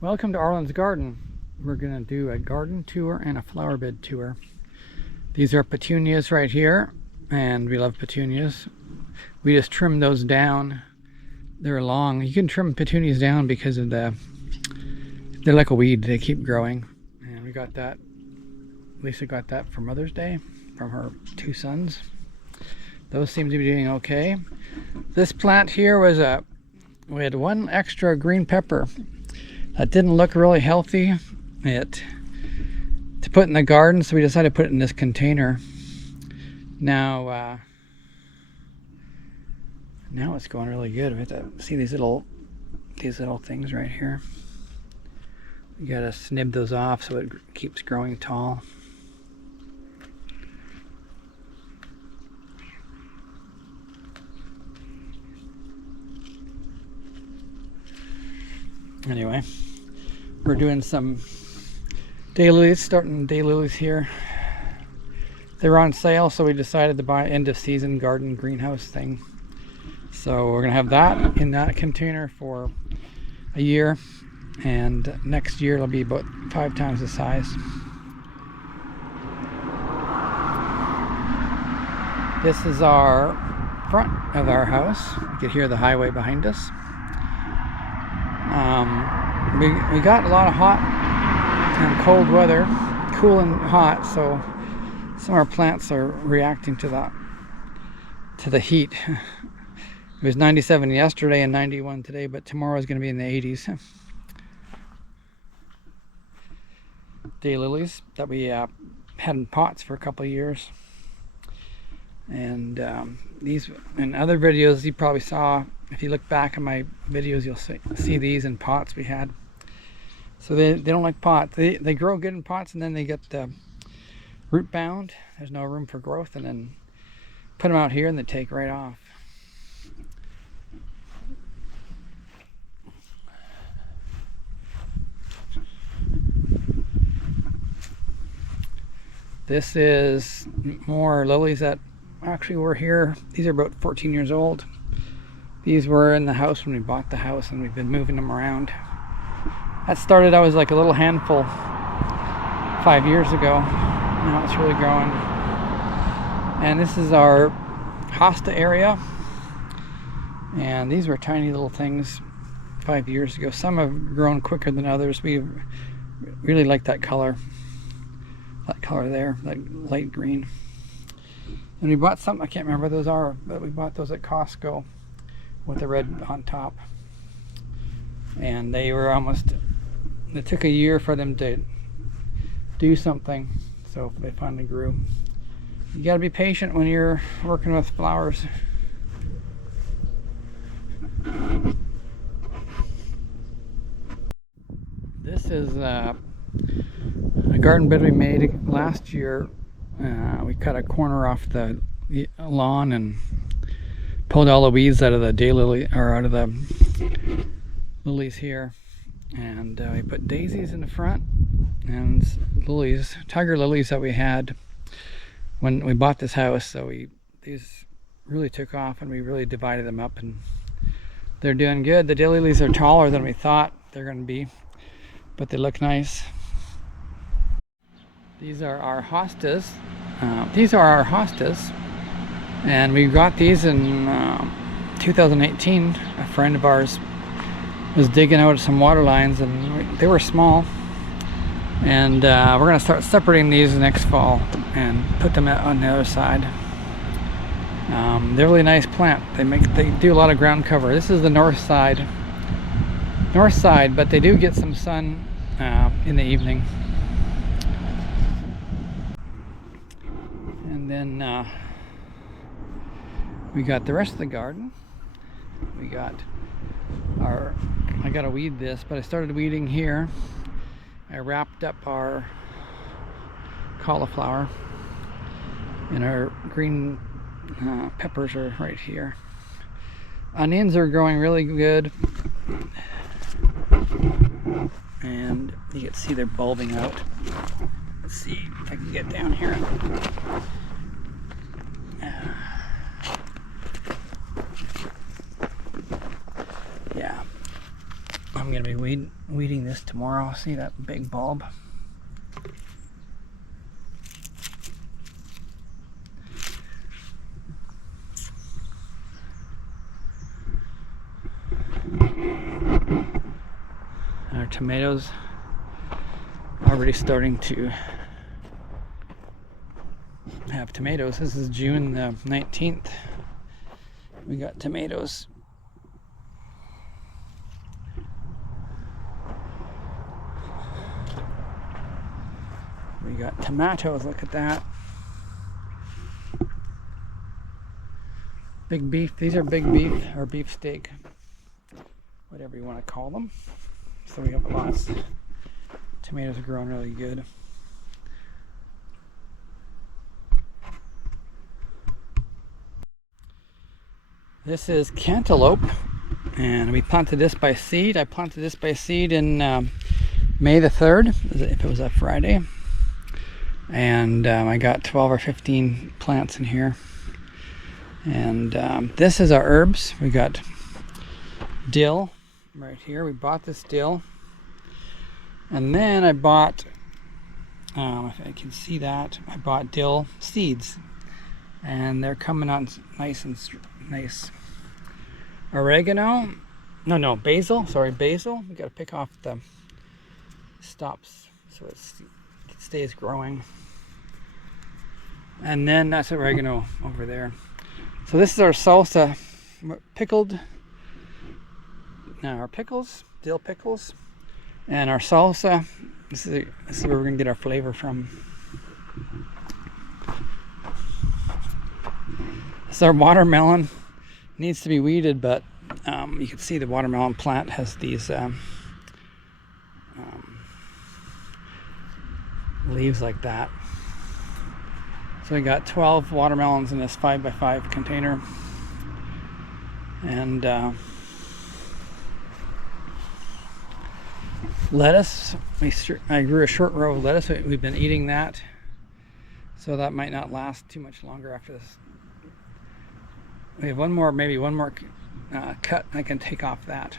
Welcome to Arlen's garden. We're going to do a garden tour and a flower bed tour. These are petunias right here, and we love petunias. We just trimmed those down. They're long. You can trim petunias down because of they're like a weed. They keep growing. And we got that, Lisa got that for Mother's Day from her 2 sons. Those seem to be doing okay. This plant here was we had 1 extra green pepper that didn't look really healthy to put in the garden, so we decided to put it in this container. Now it's going really good. We have to see these little things right here. You gotta snip those off so it keeps growing tall. Anyway, we're doing some daylilies, starting daylilies here. They were on sale, so we decided to buy an end of season garden greenhouse thing. So we're gonna have that in that container for a year, and next year it'll be about 5 times the size. This is our front of our house. You can hear the highway behind us. We got a lot of hot and cold weather, cool and hot, so some of our plants are reacting to the heat. It was 97 yesterday and 91 today, but tomorrow is going to be in the 80s. Daylilies that we had in pots for a couple of years. And these, in other videos you probably saw, if you look back in my videos, you'll see these in pots we had. So they don't like pots. They grow good in pots, and then they get root bound. There's no room for growth, and then put them out here and they take right off. This is more lilies that actually were here. These are about 14 years old. These were in the house when we bought the house, and we've been moving them around. That started out as like a little handful 5 years ago. Now it's really growing. And this is our hosta area. And these were tiny little things 5 years ago. Some have grown quicker than others. We really like that color. That color there, that light green. And we bought some, I can't remember what those are, but we bought those at Costco with the red on top. And they were it took a year for them to do something, so they finally grew. You gotta be patient when you're working with flowers. This is a garden bed we made last year. We cut a corner off the lawn and pulled all the weeds out of the daylily, or out of the lilies here, and we put daisies in the front and lilies, tiger lilies that we had when we bought this house. So these really took off, and we really divided them up, and they're doing good. The daylilies are taller than we thought they're going to be, but they look nice. These are our hostas. And we got these in 2018. A friend of ours was digging out some water lines, and they were small. And we're going to start separating these next fall and put them on the other side. They're a really nice plant. They do a lot of ground cover. This is the north side, but they do get some sun in the evening. And then we got the rest of the garden. I gotta weed this, but I started weeding here. I wrapped up our cauliflower, and our green peppers are right here. Onions are growing really good, and you can see they're bulbing out. Let's see if I can get down here. Yeah, I'm gonna be weeding this tomorrow. See that big bulb? Our tomatoes already starting to have tomatoes. This is June the 19th. We got tomatoes. We got tomatoes, look at that. Big beef, these are big beef or beef steak, whatever you want to call them. So we have lots. Tomatoes are growing really good. This is cantaloupe, and we planted this by seed. I planted this by seed in May the 3rd, if it was a Friday. And I got 12 or 15 plants in here. And this is our herbs. We got dill right here. We bought this dill. And then I bought, if I can see that, I bought dill seeds. And they're coming out nice and nice. Oregano, no, basil, sorry, basil. We got to pick off the stops so it stays growing. And then that's oregano over there. So this is our salsa, pickled, our pickles, dill pickles, and our salsa. This is where we're gonna get our flavor from. This is our watermelon. Needs to be weeded, but you can see the watermelon plant has these leaves like that. So we got 12 watermelons in this 5x5 container, and lettuce. I grew a short row of lettuce. We've been eating that, so that might not last too much longer after this. We have maybe one more cut. I can take off that.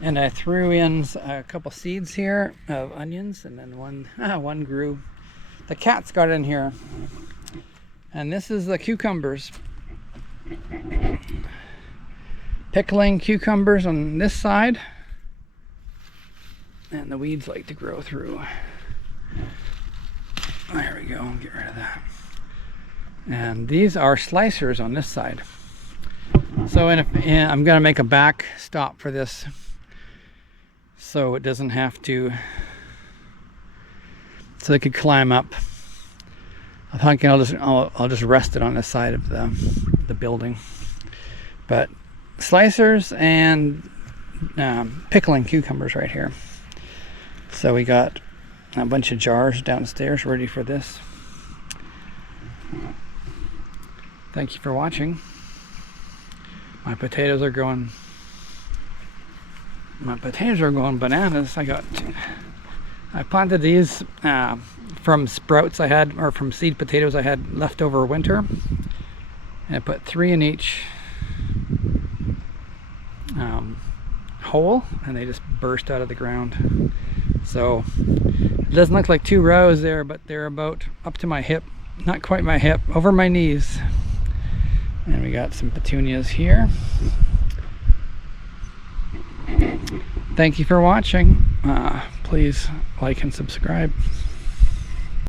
And I threw in a couple seeds here of onions, and then one grew. The cats got in here. And this is the cucumbers. Pickling cucumbers on this side. And the weeds like to grow through. There we go, get rid of that. And these are slicers on this side. So I'm gonna make a back stop for this, so it doesn't have to, so they could climb up. I'm thinking I'll just rest it on the side of the building. But slicers and pickling cucumbers right here. So we got a bunch of jars downstairs ready for this. Thank you for watching. My potatoes are going bananas. I planted these from sprouts I had, or from seed potatoes I had left over winter. And I put 3 in each hole, and they just burst out of the ground. So it doesn't look like 2 rows there, but they're about up to my hip, not quite my hip, over my knees. And we got some petunias here. Thank you for watching. Please like and subscribe.